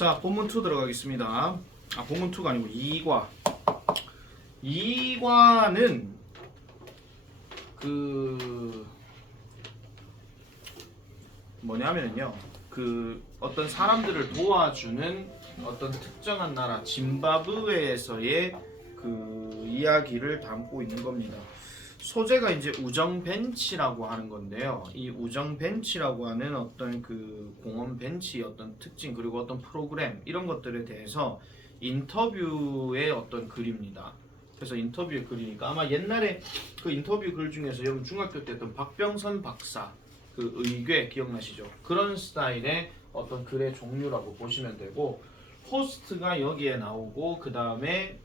자, 본문 2 들어가겠습니다. 본문 2가 아니고 2과. 2과는 뭐냐면요. 어떤 사람들을 도와주는 어떤 특정한 나라 짐바브웨에서의 이야기를 담고 있는 겁니다. 소재가 이제 우정 벤치라고 하는 건데요. 이 우정 벤치라고 하는 어떤 공원 벤치의 어떤 특징 그리고 어떤 프로그램 이런 것들에 대해서 인터뷰의 어떤 글입니다. 그래서 인터뷰의 글이니까 아마 옛날에 인터뷰 글 중에서 여러분 중학교 때 했던 박병선 박사 의궤 기억나시죠? 그런 스타일의 어떤 글의 종류라고 보시면 되고 호스트가 여기에 나오고 그 다음에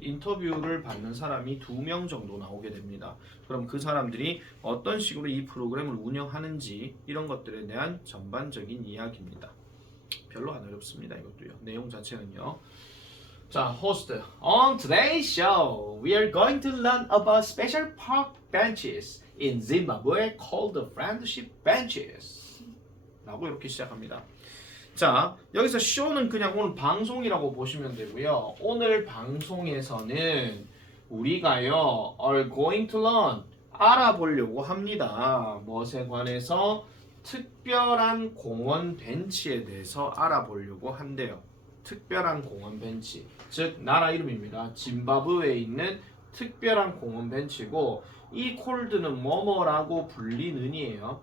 인터뷰를 받는 사람이 2명 정도 나오게 됩니다. 그럼 그 사람들이 어떤 식으로 이 프로그램을 운영하는지 이런 것들에 대한 전반적인 이야기입니다. 별로 안 어렵습니다. 이것도요. 내용 자체는요. 자, 호스트. On today's show, we are going to learn about special park benches in Zimbabwe called the friendship benches. 라고 이렇게 시작합니다. 자, 여기서 쇼는 그냥 오늘 방송이라고 보시면 되고요. 오늘 방송에서는 우리가요, are going to learn, 알아보려고 합니다. 무엇에 관해서? 특별한 공원 벤치에 대해서 알아보려고 한대요. 특별한 공원 벤치, 즉 나라 이름입니다. 짐바브웨에 있는 특별한 공원 벤치고 이 콜드는 뭐뭐라고 불리는이에요.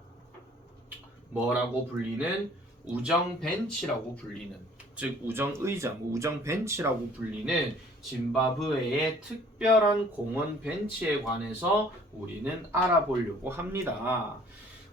뭐라고 불리는? 우정 벤치라고 불리는, 즉 우정 의자, 우정 벤치라고 불리는 짐바브웨의 특별한 공원 벤치에 관해서 우리는 알아보려고 합니다.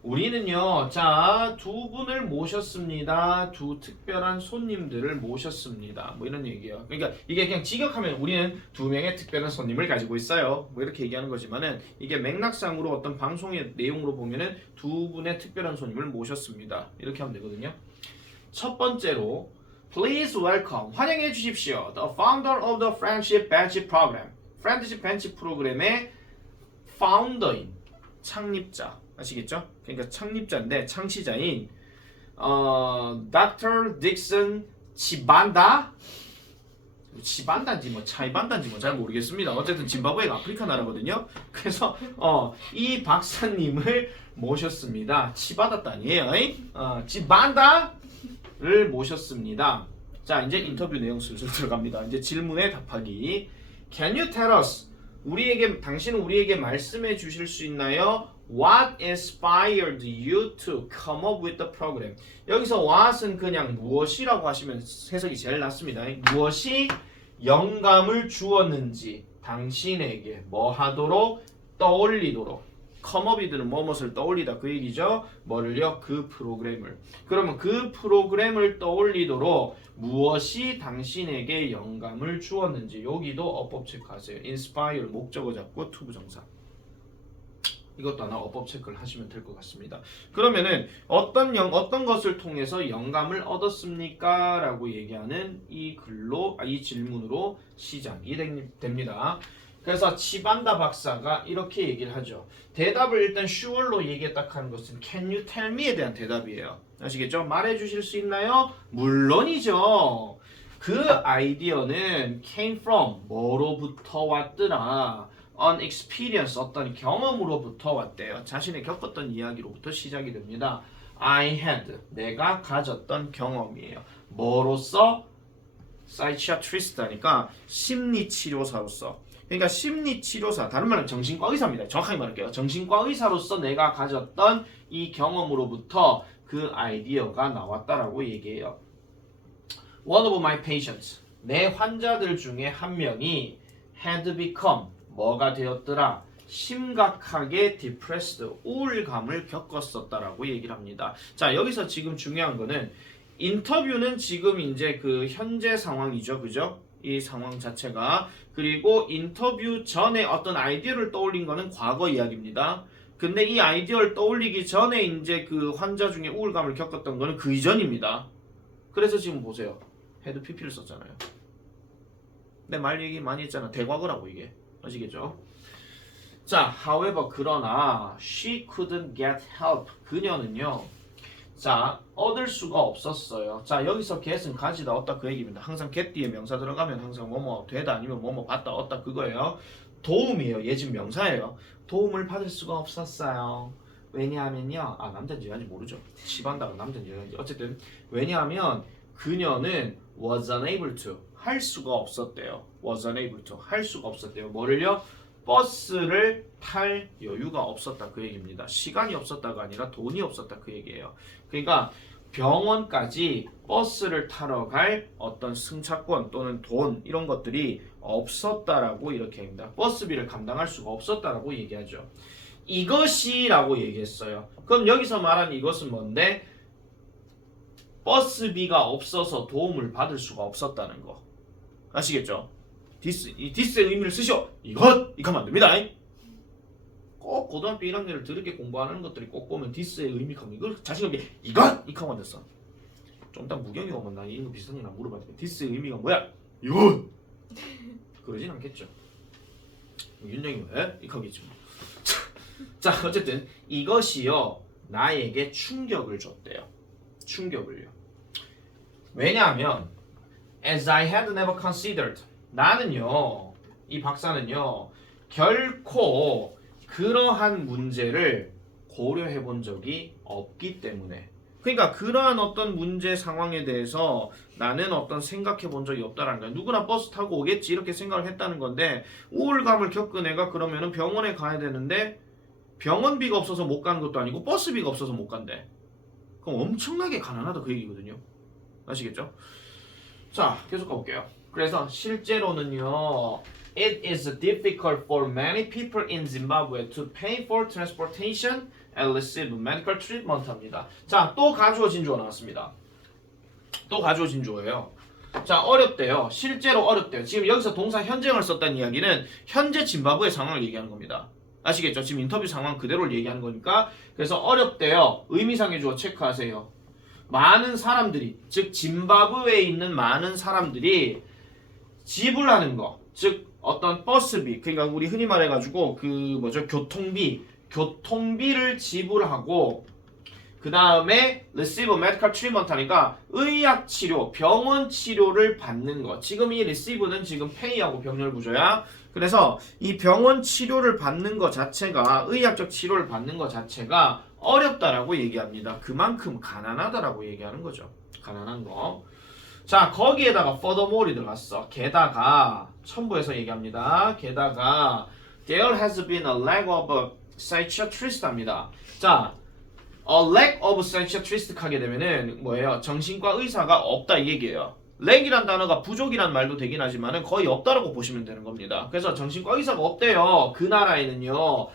우리는요, 자, 2분을 모셨습니다. 2 특별한 손님들을 모셨습니다. 이런 얘기예요. 그러니까 이게 그냥 직역하면 우리는 2명의 특별한 손님을 가지고 있어요. 이렇게 얘기하는 거지만은 이게 맥락상으로 어떤 방송의 내용으로 보면은 2분의 특별한 손님을 모셨습니다. 이렇게 하면 되거든요. 첫 번째로 Please welcome, 환영해 주십시오. The founder of the Friendship Bench Program. Friendship Bench 프로그램의 파운더인, 창립자. 아시겠죠? 그러니까 창립자인데 창시자인 Dr. Dixon 치반다인지 차이반다인지 잘 모르겠습니다. 어쨌든 짐바브웨가 아프리카 나라거든요. 그래서 이 박사님을 모셨습니다. 치바다도 아니에요. 치반다를 모셨습니다. 자, 이제 인터뷰 내용 슬슬 들어갑니다. 이제 질문에 답하기. Can you tell us? 당신은 우리에게 말씀해 주실 수 있나요? What inspired you to come up with the program? 여기서 what은 그냥 무엇이라고 하시면 해석이 제일 낫습니다. 무엇이 영감을 주었는지 당신에게 뭐 하도록? 떠올리도록. come up이든 무엇을 떠올리다 그 얘기죠. 뭐를요? 그 프로그램을. 그러면 그 프로그램을 떠올리도록 무엇이 당신에게 영감을 주었는지 여기도 어법 체크하세요. inspire 목적어 잡고 to 부정사. 이것도 하나 어법 체크를 하시면 될 것 같습니다. 그러면은 어떤 것을 통해서 영감을 얻었습니까? 라고 얘기하는 이 질문으로 시작이 됩니다. 그래서 치반다 박사가 이렇게 얘기를 하죠. 대답을 일단 sure로 얘기했다 하는 것은 can you tell me에 대한 대답이에요. 아시겠죠? 말해 주실 수 있나요? 물론이죠. 그 아이디어는 came from 뭐로부터 왔더라? an experience, 어떤 경험으로부터 왔대요. 자신이 겪었던 이야기로부터 시작이 됩니다. I had, 내가 가졌던 경험이에요. 뭐로서? psychiatrist니까 심리치료사로서. 그러니까 심리치료사, 다른 말은 정신과 의사입니다. 정확하게 말할게요. 정신과 의사로서 내가 가졌던 이 경험으로부터 그 아이디어가 나왔다라고 얘기해요. One of my patients, 내 환자들 중에 한 명이 had become, 뭐가 되었더라? 심각하게 depressed, 우울감을 겪었었다라고 얘기를 합니다. 자, 여기서 지금 중요한 거는 인터뷰는 지금 이제 현재 상황이죠. 그죠? 이 상황 자체가. 그리고 인터뷰 전에 어떤 아이디어를 떠올린 거는 과거 이야기입니다. 근데 이 아이디어를 떠올리기 전에 이제 환자 중에 우울감을 겪었던 거는 그 이전입니다. 그래서 지금 보세요. had pp를 썼잖아요. 근데 말 얘기 많이 했잖아. 대과거라고 이게. 아시겠죠? 자, however, 그러나 she couldn't get help. 그녀는요. 자, 얻을 수가 없었어요. 자, 여기서 get은 가지다 얻다 그 얘기입니다. 항상 get 뒤에 명사 들어가면 항상 뭐뭐 되다 아니면 뭐뭐 받다 얻다 그거예요. 도움이에요. 얘 지금 명사예요. 도움을 받을 수가 없었어요. 왜냐하면요. 아, 남자인지 여자인지 모르죠. 시반다가 남자인지 여자인지. 어쨌든 왜냐하면 그녀는 was unable to 할 수가 없었대요. was unable to 할 수가 없었대요. 뭐를요? 버스를 탈 여유가 없었다 그 얘기입니다. 시간이 없었다가 아니라 돈이 없었다 그 얘기예요. 그러니까 병원까지 버스를 타러 갈 어떤 승차권 또는 돈 이런 것들이 없었다라고 이렇게 합니다. 버스비를 감당할 수가 없었다라고 얘기하죠. 이것이라고 얘기했어요. 그럼 여기서 말한 이것은 뭔데? 버스비가 없어서 도움을 받을 수가 없었다는 거. 아시겠죠? 이 디스의 의미를 쓰시오. 이것! 이거면 안 됩니다. 꼭 고등학교 1학년을 들게 공부하는 것들이 꼭 보면 디스의 의미가 이걸 자신감이 이것! 이거만 됐어. 좀 이따 무경이 오면 나 이거 비슷한 거나 물어봐야 돼. 디스의 의미가 뭐야? 이것! 그러진 않겠죠. 윤정이 왜? 이거겠지 뭐. 자, 어쨌든 이것이요 나에게 충격을 줬대요. 충격을요. 왜냐하면 as I had never considered 나는요 이 박사는요 결코 그러한 문제를 고려해 본 적이 없기 때문에 그러니까 그러한 어떤 문제 상황에 대해서 나는 어떤 생각해 본 적이 없다라는 거야. 누구나 버스 타고 오겠지 이렇게 생각을 했다는 건데 우울감을 겪은 애가 그러면은 병원에 가야 되는데 병원비가 없어서 못 가는 것도 아니고 버스비가 없어서 못 간대. 그럼 엄청나게 가난하다 그 얘기거든요. 아시겠죠? 자, 계속 가볼게요. 그래서 실제로는요 It is difficult for many people in Zimbabwe to pay for transportation and receive medical treatment 합니다. 자, 또 가주어진 주어 나왔습니다. 또 가주어진 주어예요. 자, 어렵대요. 실제로 어렵대요. 지금 여기서 동사 현재형을 썼다는 이야기는 현재 짐바브웨 상황을 얘기하는 겁니다. 아시겠죠? 지금 인터뷰 상황 그대로를 얘기하는 거니까. 그래서 어렵대요. 의미상의 주어 체크하세요. 많은 사람들이, 즉 짐바브웨에 있는 많은 사람들이 지불하는 거, 즉 어떤 버스비, 그러니까 우리 흔히 말해가지고 그 뭐죠? 교통비를 지불하고 그 다음에 receive medical treatment 하니까 의학 치료, 병원 치료를 받는 거. 지금 이 receive는 지금 pay하고 병렬 구조야. 그래서 이 병원 치료를 받는 것 자체가 의학적 치료를 받는 것 자체가 어렵다라고 얘기합니다. 그만큼 가난하다라고 얘기하는 거죠. 가난한 거. 자, 거기에다가 furthermore이 들어갔어. 게다가 첨부해서 얘기합니다. 게다가 there has been a lack of psychiatrist 합니다. 자, a lack of psychiatrist 하게 되면은 뭐예요? 정신과 의사가 없다 이 얘기예요. lack이란 단어가 부족이란 말도 되긴 하지만은 거의 없다라고 보시면 되는 겁니다. 그래서 정신과 의사가 없대요. 그 나라에는요.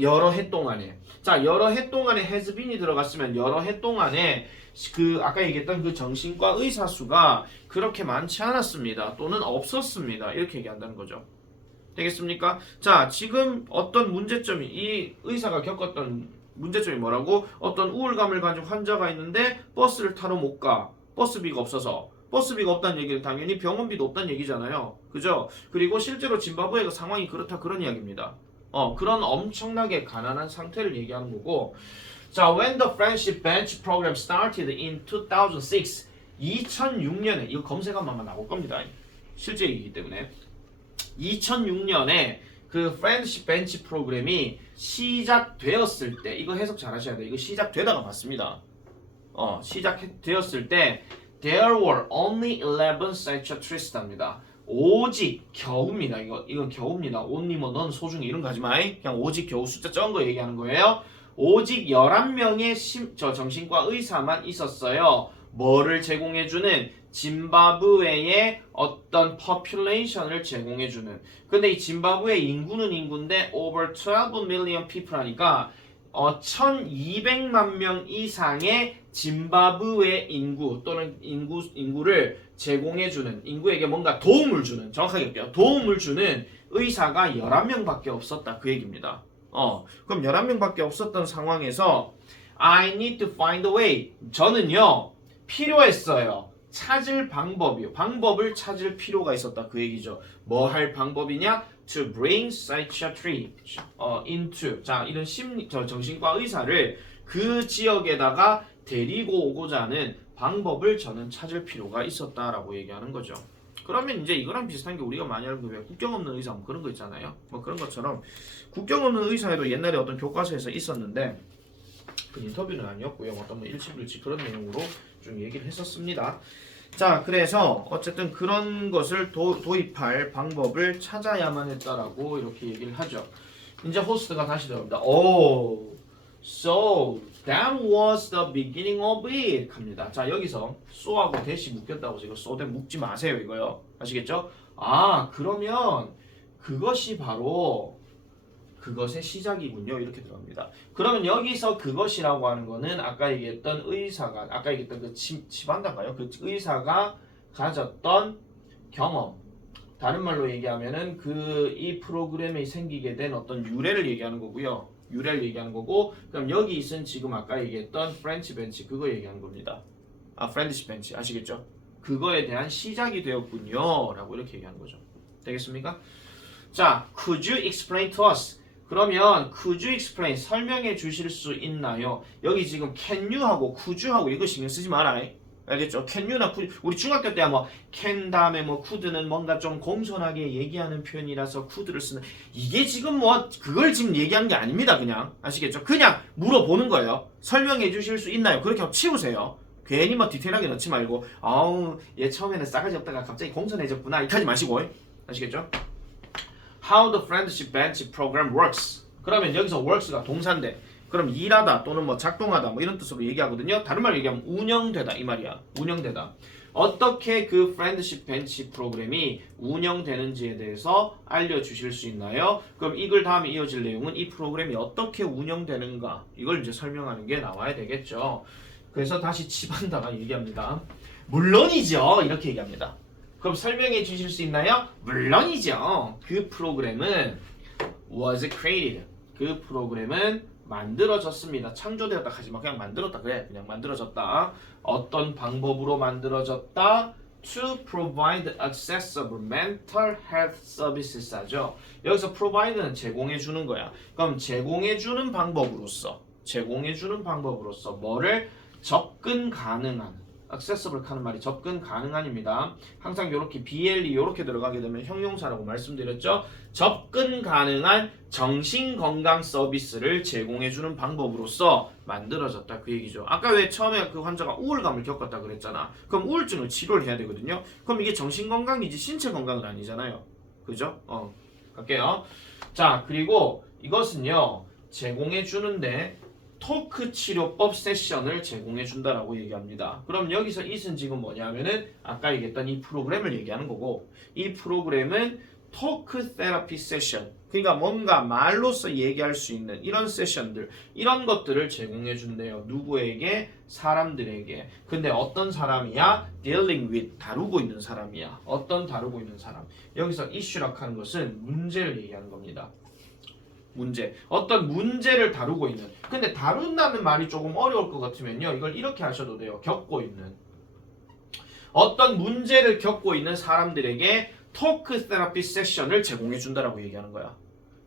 여러 해 동안에. 자, 여러 해 동안에 has been이 들어갔으면 여러 해 동안에 그 아까 얘기했던 그 정신과 의사 수가 그렇게 많지 않았습니다. 또는 없었습니다. 이렇게 얘기한다는 거죠. 되겠습니까? 자, 지금 어떤 문제점이 이 의사가 겪었던 문제점이 뭐라고? 어떤 우울감을 가진 환자가 있는데 버스를 타러 못 가. 버스비가 없어서. 버스비가 없다는 얘기는 당연히 병원비도 없다는 얘기잖아요. 그죠? 그리고 실제로 짐바브웨가 상황이 그렇다 그런 이야기입니다. 그런 엄청나게 가난한 상태를 얘기하는 거고. 자, when the friendship bench program started in 2006, 2006년에 이거 검색하면 나올 겁니다. 실제 얘기이기 때문에 2006년에 그 friendship bench 프로그램이 시작되었을 때 이거 해석 잘 하셔야 돼요. 이거 시작되다가 맞습니다. 시작되었을 때 there were only 11 psychiatrists 합니다. 오직 겨우입니다. 이건 겨우입니다. only 뭐 넌 소중히 이런 거 하지 마. 그냥 오직 겨우 숫자 적은 거 얘기하는 거예요. 오직 11명의 정신과 의사만 있었어요. 뭐를 제공해주는? 짐바브웨의 어떤 population을 제공해주는. 근데 이 짐바브웨 인구는 인구인데 over 12 million people 하니까 1200만 명 이상의 짐바브웨 인구 또는 인구를 제공해주는, 인구에게 뭔가 도움을 주는, 정확하게 할게요. 도움을 주는 의사가 11명밖에 없었다 그 얘기입니다. 그럼 11명밖에 없었던 상황에서 I need to find a way. 저는요 필요했어요. 찾을 방법이요. 방법을 찾을 필요가 있었다 그 얘기죠. 뭐 할 방법이냐? To bring psychiatry into. 자, 이런 정신과 의사를 그 지역에다가 데리고 오고자 하는 방법을 저는 찾을 필요가 있었다라고 얘기하는 거죠. 그러면 이제 이거랑 비슷한 게 우리가 많이 알고 왜 국경 없는 의사 뭐 그런 거 있잖아요. 뭐 그런 것처럼 국경 없는 의사에도 옛날에 어떤 교과서에서 있었는데 그 인터뷰는 아니었고요. 어떤 뭐 일치불일치 그런 내용으로 좀 얘기를 했었습니다. 자, 그래서 어쨌든 그런 것을 도입할 방법을 찾아야만 했다라고 이렇게 얘기를 하죠. 이제 호스트가 다시 들어옵니다. Oh, so that was the beginning of it. 합니다. 자, 여기서 so하고 that이 묶였다고 해서 이거 so that 묶지 마세요. 이거요. 아시겠죠? 아, 그러면 그것이 바로 그것의 시작이군요. 이렇게 들어갑니다. 그러면 여기서 그것이라고 하는 거는 아까 얘기했던 의사가, 아까 얘기했던 그 치반다인가요? 그 의사가 가졌던 경험. 다른 말로 얘기하면은 이 프로그램에 생기게 된 어떤 유래를 얘기하는 거고요. 유래를 얘기하는 거고, 그럼 여기 있은 지금 아까 얘기했던 프렌치 벤치 그거 얘기하는 겁니다. 아, 프렌치 벤치 아시겠죠? 그거에 대한 시작이 되었군요. 라고 이렇게 얘기하는 거죠. 되겠습니까? 자, could you explain to us? 그러면 could you explain 설명해 주실 수 있나요? 여기 지금 can you 하고 could you 하고 이거 신경 쓰지 마라. 알겠죠? can you나 could you, 우리 중학교 때 뭐 can 다음에 뭐 could는 뭔가 좀 공손하게 얘기하는 표현이라서 could를 쓰는 이게 지금 뭐 그걸 지금 얘기하는 게 아닙니다. 그냥 아시겠죠? 그냥 물어보는 거예요. 설명해 주실 수 있나요? 그렇게 하고 치우세요. 괜히 뭐 디테일하게 넣지 말고 아우 얘 처음에는 싸가지 없다가 갑자기 공손해졌구나 이렇게 하지 마시고 아시겠죠? How the friendship bench program works. 그러면 여기서 works가 동사인데 그럼 일하다 또는 뭐 작동하다 뭐 이런 뜻으로 얘기하거든요. 다른 말로 얘기하면 운영되다 이 말이야. 운영되다. 어떻게 그 friendship bench 프로그램이 운영되는지에 대해서 알려주실 수 있나요? 그럼 이걸 다음에 이어질 내용은 이 프로그램이 어떻게 운영되는가 이걸 이제 설명하는 게 나와야 되겠죠. 그래서 다시 치반다가 얘기합니다. 물론이죠. 이렇게 얘기합니다. 그럼 설명해 주실 수 있나요? 물론이죠. 그 프로그램은 was created. 그 프로그램은 만들어졌습니다. 창조되었다 하지만 그냥 만들었다 그래. 그냥 만들어졌다. 어떤 방법으로 만들어졌다? To provide accessible mental health services 하죠. 여기서 provide는 제공해 주는 거야. 그럼 제공해 주는 방법으로서 뭐를 접근 가능한 accessible 하는 말이 접근 가능한입니다. 항상 이렇게 BLE 이렇게 들어가게 되면 형용사라고 말씀드렸죠. 접근 가능한 정신건강 서비스를 제공해주는 방법으로서 만들어졌다 그 얘기죠. 아까 왜 처음에 그 환자가 우울감을 겪었다 그랬잖아. 그럼 우울증을 치료를 해야 되거든요. 그럼 이게 정신건강이지 신체 건강은 아니잖아요. 그죠? 갈게요. 자, 그리고 이것은요 제공해주는데 토크 치료법 세션을 제공해 준다라고 얘기합니다. 그럼 여기서 it은 지금 뭐냐면은 아까 얘기했던 이 프로그램을 얘기하는 거고 이 프로그램은 토크 테라피 세션 그러니까 뭔가 말로서 얘기할 수 있는 이런 세션들 이런 것들을 제공해 준대요. 누구에게? 사람들에게. 근데 어떤 사람이야? dealing with 다루고 있는 사람이야. 어떤 다루고 있는 사람. 여기서 issue라고 하는 것은 문제를 얘기하는 겁니다. 문제. 어떤 문제를 다루고 있는. 근데 다룬다는 말이 조금 어려울 것 같으면요. 이걸 이렇게 하셔도 돼요. 겪고 있는. 어떤 문제를 겪고 있는 사람들에게 토크 테라피 세션을 제공해 준다라고 얘기하는 거야.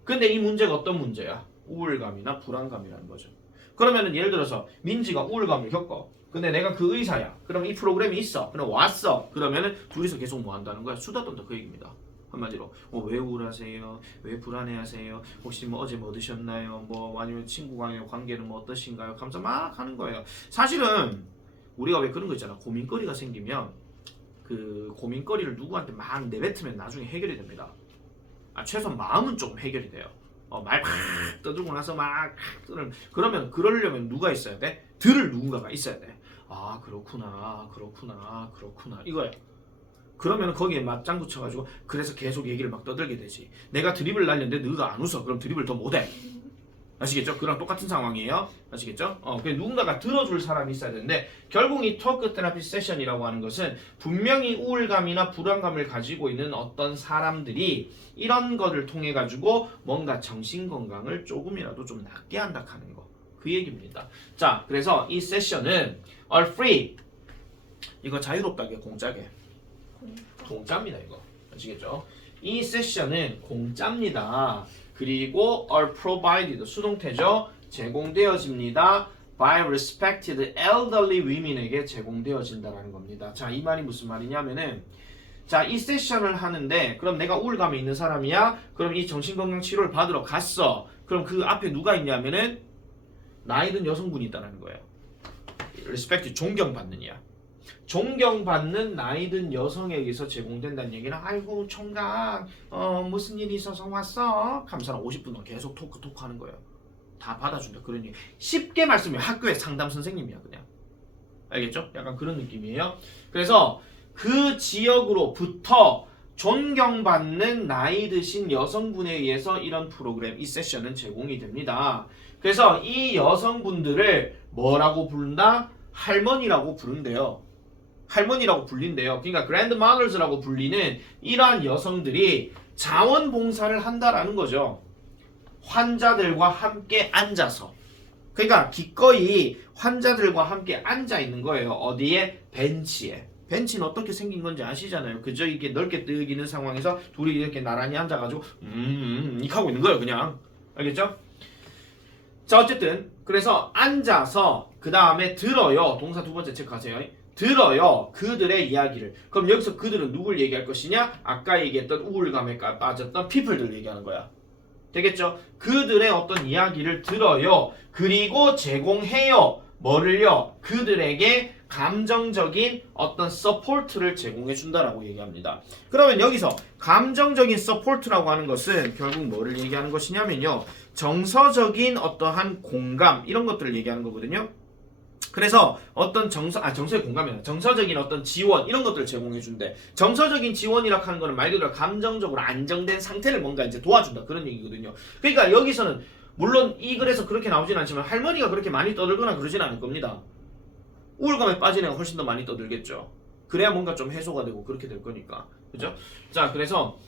근데 이 문제가 어떤 문제야? 우울감이나 불안감이라는 거죠. 그러면은 예를 들어서 민지가 우울감을 겪어. 근데 내가 그 의사야. 그럼 이 프로그램이 있어. 그럼 왔어. 그러면은 둘이서 계속 뭐 한다는 거야? 수다 떤다 그 얘기입니다. 한마디로 왜 우울하세요? 왜 불안해하세요? 혹시 뭐 어제 뭐 드셨나요? 뭐 아니면 친구와의 관계는 뭐 어떠신가요? 감사 막 하는 거예요. 사실은 우리가 왜 그런 거 있잖아. 고민거리가 생기면 그 고민거리를 누구한테 막 내뱉으면 나중에 해결이 됩니다. 최소한 마음은 조금 해결이 돼요. 말 막 떠들고 나서 막 그러면 그러려면 누가 있어야 돼? 들을 누군가가 있어야 돼. 아 그렇구나 이거야. 그러면 거기에 맞장구 쳐가지고 그래서 계속 얘기를 막 떠들게 되지. 내가 드립을 날렸는데 너가 안 웃어. 그럼 드립을 더 못해. 아시겠죠? 그랑 똑같은 상황이에요. 아시겠죠? 누군가가 들어줄 사람이 있어야 되는데 결국 이 토크 테라피 세션이라고 하는 것은 분명히 우울감이나 불안감을 가지고 있는 어떤 사람들이 이런 거를 통해 가지고 뭔가 정신건강을 조금이라도 좀 낫게 한다 하는 거. 그 얘기입니다. 자, 그래서 이 세션은 all free 이거 자유롭다게 공짜게 공짜입니다. 이거 아시겠죠? 이 세션은 공짜입니다. 그리고 are provided 수동태죠. 제공되어집니다. by respected elderly women에게 제공되어진다라는 겁니다. 자, 이 말이 무슨 말이냐면은 자, 이 세션을 하는데 그럼 내가 우울감에 있는 사람이야. 그럼 이 정신건강 치료를 받으러 갔어. 그럼 그 앞에 누가 있냐면은 나이 든 여성분이 있다는 거예요. respect 존경받는 이야. 존경받는 나이 든 여성에 의해서 제공된다는 얘기는 아이고 총각 무슨 일이 있어서 왔어? 감사랑 50분 동안 계속 토크 하는 거예요. 다 받아준다 그런 얘기. 쉽게 말씀해 학교의 상담 선생님이야 그냥. 알겠죠? 약간 그런 느낌이에요. 그래서 그 지역으로부터 존경받는 나이 드신 여성분에 의해서 이런 프로그램, 이 세션은 제공이 됩니다. 그래서 이 여성분들을 뭐라고 부른다? 할머니라고 부른대요. 할머니라고 불린대요. 그러니까 grandmothers라고 불리는 이러한 여성들이 자원봉사를 한다라는 거죠. 환자들과 함께 앉아서. 그러니까 기꺼이 환자들과 함께 앉아 있는 거예요. 어디에? 벤치에. 벤치는 어떻게 생긴 건지 아시잖아요. 그저 이게 넓게 뜨이는 상황에서 둘이 이렇게 나란히 앉아가지고 이렇게 하고 있는 거예요. 그냥. 알겠죠? 자, 어쨌든 그래서 앉아서 그 다음에 들어요. 동사 두 번째 체크하세요. 들어요. 그들의 이야기를. 그럼 여기서 그들은 누굴 얘기할 것이냐? 아까 얘기했던 우울감에 빠졌던 people들 얘기하는 거야. 되겠죠? 그들의 어떤 이야기를 들어요. 그리고 제공해요. 뭐를요? 그들에게 감정적인 어떤 서포트를 제공해 준다라고 얘기합니다. 그러면 여기서 감정적인 서포트라고 하는 것은 결국 뭐를 얘기하는 것이냐면요. 정서적인 어떠한 공감 이런 것들을 얘기하는 거거든요. 그래서 어떤 정서의 공감이나 정서적인 어떤 지원 이런 것들을 제공해 준대. 정서적인 지원이라고 하는 거는 말 그대로 감정적으로 안정된 상태를 뭔가 이제 도와준다 그런 얘기거든요. 그러니까 여기서는 물론 이 글에서 그렇게 나오진 않지만 할머니가 그렇게 많이 떠들거나 그러진 않을 겁니다. 우울감에 빠진 애가 훨씬 더 많이 떠들겠죠. 그래야 뭔가 좀 해소가 되고 그렇게 될 거니까. 그죠? 자, 그래서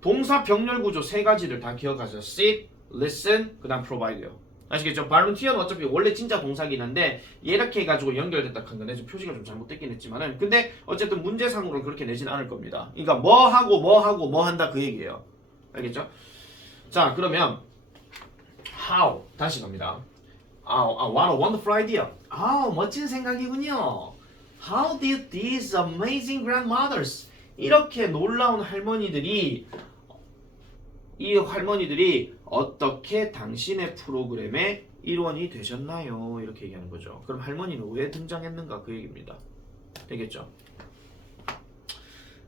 동사 병렬 구조 세 가지를 다 기억하세요. sit, listen, 그 다음 provide요. 아시겠죠? 발론티어는 어차피 원래 진짜 동사긴 한데 이렇게 해가지고 연결됐다 한 건데 좀 표시가 좀 잘못됐긴 했지만은 근데 어쨌든 문제상으로는 그렇게 내진 않을 겁니다. 그러니까 뭐 하고 뭐 한다 그 얘기예요. 알겠죠? 자, 그러면 how 다시 갑니다. What a wonderful idea. 멋진 생각이군요. How did these amazing grandmothers 이렇게 놀라운 할머니들이 어떻게 당신의 프로그램의 일원이 되셨나요? 이렇게 얘기하는 거죠. 그럼 할머니는 왜 등장했는가 그 얘기입니다. 되겠죠?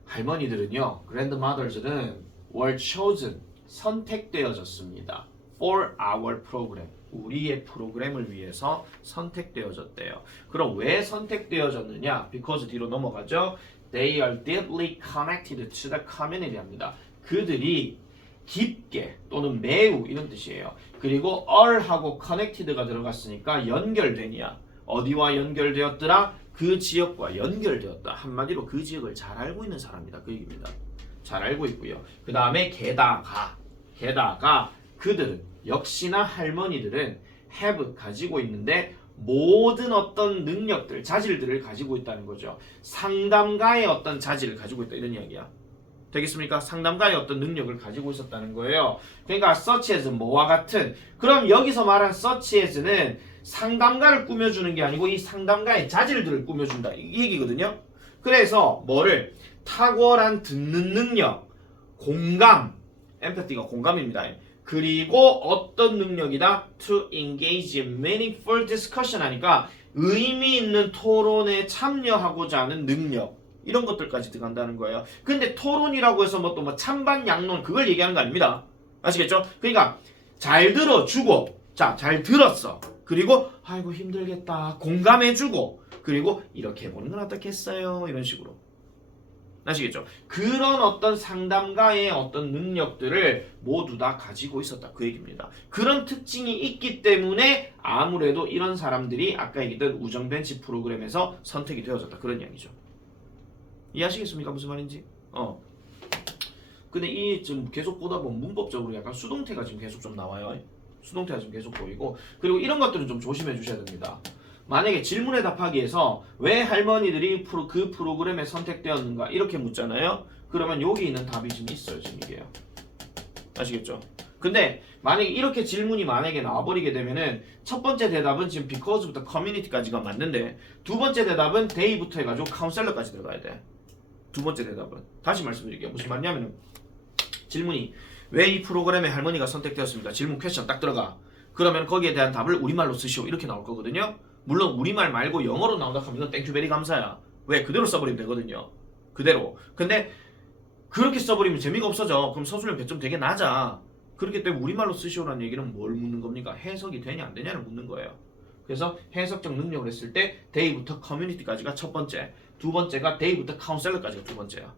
할머니들은요, grandmothers는 were chosen, 선택되어졌습니다. for our program, 우리의 프로그램을 위해서 선택되어졌대요. 그럼 왜 선택되어졌느냐? because 뒤로 넘어가죠. They are deeply connected to the community 합니다. 그들이 깊게 또는 매우 이런 뜻이에요. 그리고 all하고 connected가 들어갔으니까 연결되냐. 어디와 연결되었더라? 그 지역과 연결되었다. 한마디로 그 지역을 잘 알고 있는 사람이다. 그 얘기입니다. 잘 알고 있고요. 그 다음에 게다가 그들은 역시나 할머니들은 have 가지고 있는데 모든 어떤 능력들, 자질들을 가지고 있다는 거죠. 상담가의 어떤 자질을 가지고 있다 이런 이야기야. 되겠습니까? 상담가의 어떤 능력을 가지고 있었다는 거예요. 그러니까 such as 뭐와 같은. 그럼 여기서 말한 such as는 상담가를 꾸며주는 게 아니고 이 상담가의 자질들을 꾸며준다 이 얘기거든요. 그래서 뭐를 탁월한 듣는 능력, 공감, empathy가 공감입니다. 그리고 어떤 능력이다? To engage in meaningful discussion 하니까 의미 있는 토론에 참여하고자 하는 능력 이런 것들까지 들어간다는 거예요. 근데 토론이라고 해서 뭐 또 뭐 찬반 양론 그걸 얘기하는 거 아닙니다. 아시겠죠? 그러니까 잘 들어주고 자, 잘 들었어. 그리고 아이고 힘들겠다. 공감해주고 그리고 이렇게 해보는 건 어떻겠어요? 이런 식으로. 아시겠죠? 그런 어떤 상담가의 어떤 능력들을 모두 다 가지고 있었다. 그 얘기입니다. 그런 특징이 있기 때문에 아무래도 이런 사람들이 아까 얘기했던 우정벤치 프로그램에서 선택이 되어졌다. 그런 이야기죠. 이해하시겠습니까? 무슨 말인지? 근데 이 지금 계속 보다 보면 문법적으로 약간 수동태가 지금 계속 좀 나와요. 수동태가 지금 계속 보이고 그리고 이런 것들은 좀 조심해 주셔야 됩니다. 만약에 질문에 답하기에서 왜 할머니들이 그 프로그램에 선택되었는가 이렇게 묻잖아요. 그러면 여기 있는 답이 지금 있어요. 지금 이게요. 아시겠죠? 근데 만약에 이렇게 질문이 만약에 나와버리게 되면은 첫 번째 대답은 지금 because부터 community까지가 맞는데 두 번째 대답은 they부터 해가지고 counselor까지 들어가야 돼. 두 번째 대답은 다시 말씀드릴게요. 무슨 말이냐면은 질문이 왜 이 프로그램의 할머니가 선택되었습니까? 질문 퀘스천 딱 들어가. 그러면 거기에 대한 답을 우리말로 쓰시오 이렇게 나올 거거든요. 물론 우리말 말고 영어로 나온다 하면 이건 땡큐 베리 감사야. 왜? 그대로 써버리면 되거든요. 그대로. 근데 그렇게 써버리면 재미가 없어져. 그럼 서술형 배점 되게 낮아. 그렇기 때문에 우리말로 쓰시오라는 얘기는 뭘 묻는 겁니까? 해석이 되냐 안 되냐를 묻는 거예요. 그래서 해석적 능력을 했을 때 they부터 community까지가 첫 번째, 두 번째가 they부터 counselor까지가 두 번째야.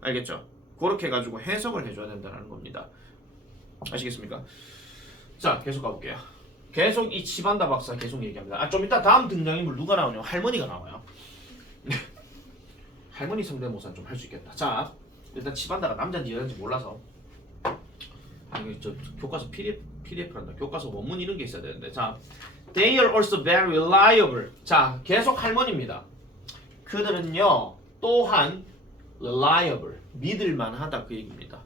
알겠죠? 그렇게 해가지고 해석을 해줘야 된다는 겁니다. 아시겠습니까? 자, 계속 가볼게요. 계속 이 치반다 박사 계속 얘기합니다. 좀 이따 다음 등장인물 누가 나오냐면 할머니가 나와요. 할머니 성대모사 좀 할 수 있겠다. 자, 일단 치반다가 남자인지 여자인지 몰라서 이게 저 교과서 PDF란다. 교과서 원문 이런 게 있어야 되는데. 자, they are also very reliable. 자, 계속 할머니입니다. 그들은요 또한 reliable, 믿을만하다 그 얘기입니다.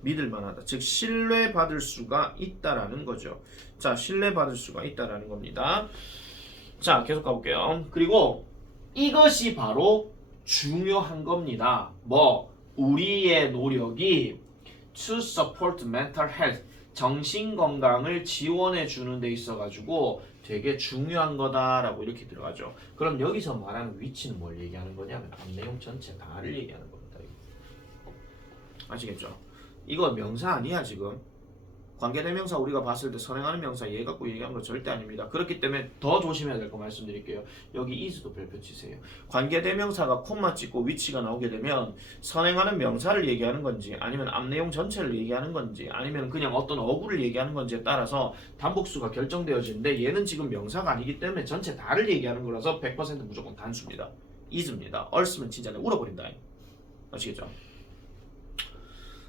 믿을만하다. 즉 신뢰받을 수가 있다라는 거죠. 자, 신뢰받을 수가 있다라는 겁니다. 자, 계속 가볼게요. 그리고 이것이 바로 중요한 겁니다. 뭐 우리의 노력이 to support mental health, 정신 건강을 지원해 주는 데 있어 가지고 되게 중요한 거다라고 이렇게 들어가죠. 그럼 여기서 말하는 위치는 뭘 얘기하는 거냐면 내용 전체 다를 얘기하는 겁니다. 아시겠죠? 이거 명사 아니야 지금. 관계대명사 우리가 봤을 때 선행하는 명사 얘 갖고 얘기하는 거 절대 아닙니다. 그렇기 때문에 더 조심해야 될 거 말씀드릴게요. 여기 is도 별표 치세요. 관계대명사가 콤마 찍고 위치가 나오게 되면 선행하는 명사를 얘기하는 건지 아니면 앞내용 전체를 얘기하는 건지 아니면 그냥 어떤 어구를 얘기하는 건지에 따라서 단복수가 결정되어지는데 얘는 지금 명사가 아니기 때문에 전체 다를 얘기하는 거라서 100% 무조건 단수입니다. is입니다. 얼스면 진짜 울어버린다. 아시겠죠?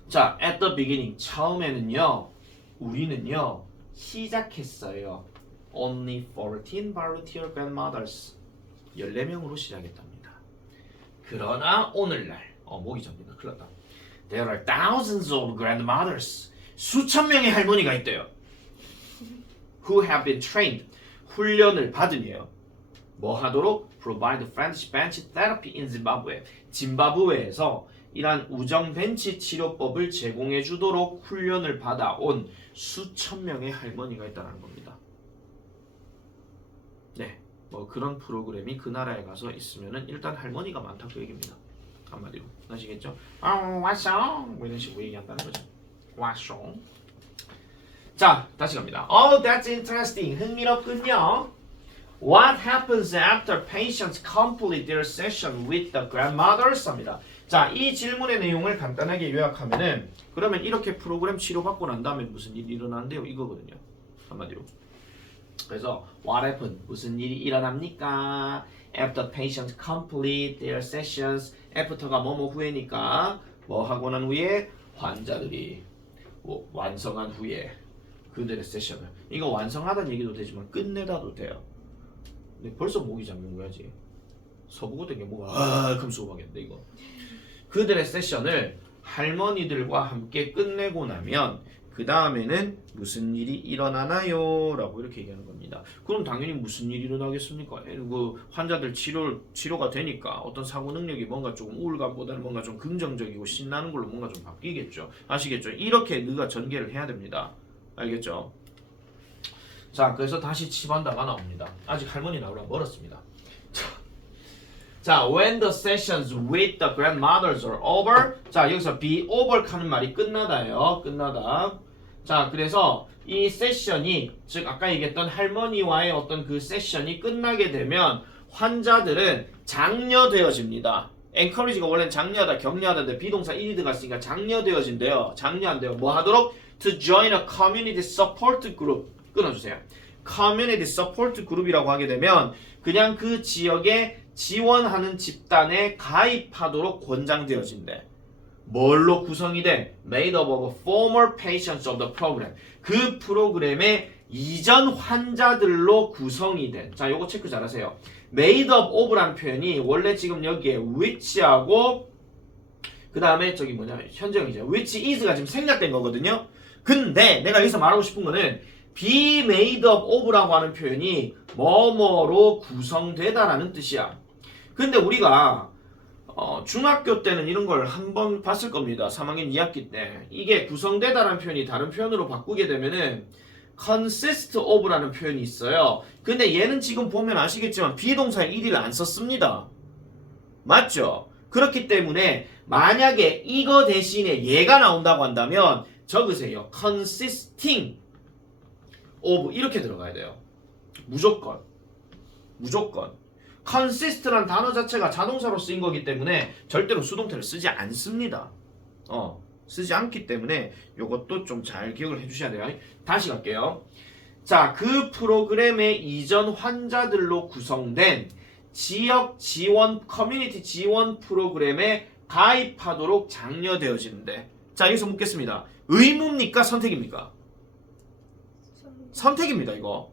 자, at the beginning 처음에는요 우리는요 시작했어요. Only 14 volunteer grandmothers 14명으로 시작했답니다. 그러나 오늘날 목이 잠긴다. 큰일 났다. There are thousands of grandmothers 수천 명의 할머니가 있대요. Who have been trained 훈련을 받으며 뭐 하도록? Provide friendship bench therapy in Zimbabwe 짐바브웨에서 이러한 우정 벤치 치료법을 제공해 주도록 훈련을 받아온 수천 명의 할머니가 있다는 겁니다. 네, 뭐 그런 프로그램이 그 나라에 가서 있으면은 일단 할머니가 많다 그 얘기입니다. 한마디로 아시겠죠? 왔어 뭐 이런 식으로 얘기한다는 거죠. 왔어. 자, 다시 갑니다. Oh, that's interesting. 흥미롭군요. What happens after patients complete their session with the grandmothers? 합니다. 자, 이 질문의 내용을 간단하게 요약하면은 그러면 이렇게 프로그램 치료받고 난 다음에 무슨 일이 일어나는데요? 이거거든요. 한마디로. 그래서 what happened? 무슨 일이 일어납니까? After patients complete their sessions. after가 뭐뭐 후에니까 뭐 하고 난 후에 환자들이 뭐 완성한 후에 그들의 세션을 이거 완성하다는 얘기도 되지만 끝내다도 돼요. 근데 벌써 목이 잠긴 거야 지금. 서부고 된게 뭐가 그럼 수업하겠는데 이거. 그들의 세션을 할머니들과 함께 끝내고 나면 그 다음에는 무슨 일이 일어나나요? 라고 이렇게 얘기하는 겁니다. 그럼 당연히 무슨 일이 일어나겠습니까? 그 환자들 치료가 되니까 어떤 사고 능력이 뭔가 조금 우울감보다는 뭔가 좀 긍정적이고 신나는 걸로 뭔가 좀 바뀌겠죠. 아시겠죠? 이렇게 너가 전개를 해야 됩니다. 알겠죠? 자, 그래서 다시 치반다가 나옵니다. 아직 할머니 나오려면 멀었습니다. 자, when the sessions with the grandmothers are over. 자, 여기서 be over 하는 말이 끝나다예요. 끝나다. 자, 그래서 이 세션이 즉 아까 얘기했던 할머니와의 어떤 그 세션이 끝나게 되면 환자들은 장려되어집니다. encourage가 원래는 장려하다, 격려하다인데 비동사 1이 들어갔으니까 장려되어진대요. 장려한대요. 뭐 하도록? To join a community support group. 끊어주세요. community support group이라고 하게 되면 그냥 그 지역에 지원하는 집단에 가입하도록 권장되어진대. 뭘로 구성이 돼? Made up of former patients of the program. 그 프로그램의 이전 환자들로 구성이 된. 자, 요거 체크 잘하세요. Made up of라는 표현이 원래 지금 여기에 which하고 그 다음에 저기 뭐냐 현재형이죠. which is가 지금 생략된 거거든요. 근데 내가 여기서 말하고 싶은 거는 be made up of라고 하는 표현이 뭐뭐로 구성되다라는 뜻이야. 근데 우리가 중학교 때는 이런 걸 한번 봤을 겁니다. 3학년 2학기 때. 이게 구성되다라는 표현이 다른 표현으로 바꾸게 되면은 consist of라는 표현이 있어요. 근데 얘는 지금 보면 아시겠지만 비동사의 ed를 안 썼습니다. 맞죠? 그렇기 때문에 만약에 이거 대신에 얘가 나온다고 한다면 적으세요. consisting of 이렇게 들어가야 돼요. 무조건. consist란 단어 자체가 자동사로 쓰인 거기 때문에 절대로 수동태를 쓰지 않습니다. 쓰지 않기 때문에 이것도 좀 잘 기억을 해주셔야 돼요. 다시 갈게요. 자, 그 프로그램의 이전 환자들로 구성된 지역 지원, 커뮤니티 지원 프로그램에 가입하도록 장려되어지는데, 자, 여기서 묻겠습니다. 의무입니까? 선택입니까? 선택입니다, 이거.